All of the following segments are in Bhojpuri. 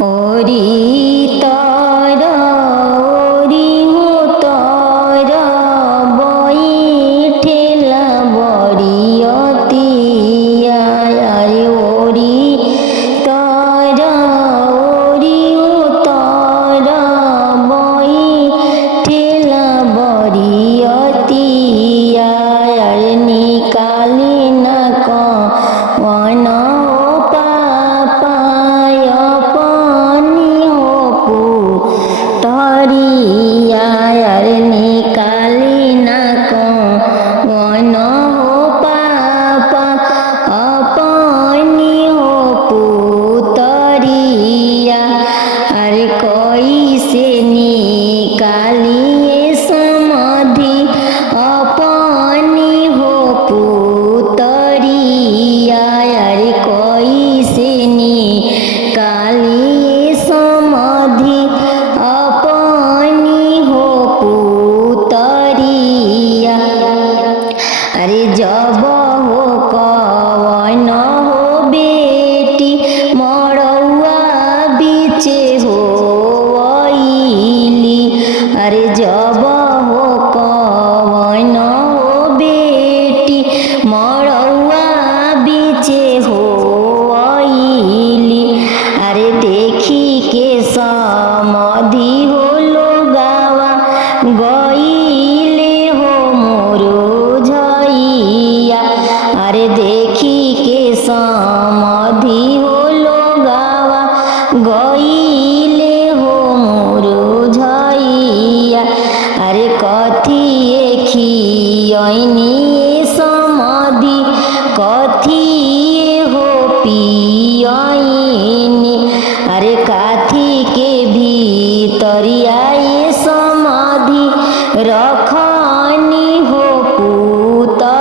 ओरी तर ओरी हो तर बैठेला बरियतिया अरे ओरी तर ओरी हो तर बैठेला बरियतिया अरे निकाली न कवन तरिया अरे निकाली ना कौन हो पापा अपनी हो पुतरिया अरे कैसे निकालिए समाधि अपनी हो पुतरिया अरे कैसे निकालिए समाधि अपनी हो पुतरिया अरे जब हो कवन हो बेटी मड़ौआ बीचे हो अइली अरे जब हो कवन हो बेटी मड़ौआ बीचे हो अइली अरे देखी के समाधि हो लोगावा गईले हो मोरो झइया अरे देखी के समाधि हो लोगावा गईले हो मोरो झइया अरे कथिए खियनी समाधि कथिए हो पियनी अरे काथी के भीतरिया समाधि रखनी हो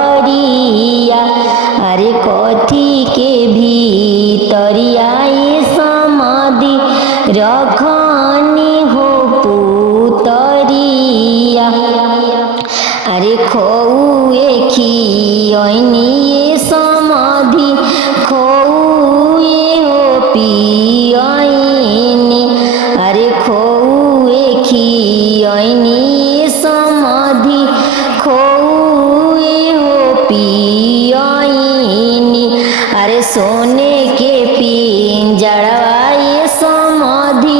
पुतरिया अरे कथी के भीतरिया समाधि रखनी हो पुतरिया अरे खोए खियनी समाधि खोए हो पियनी अरे खोए खियनी समाधि खोए हो पियनी अरे सोने के पिंजड़वा समाधि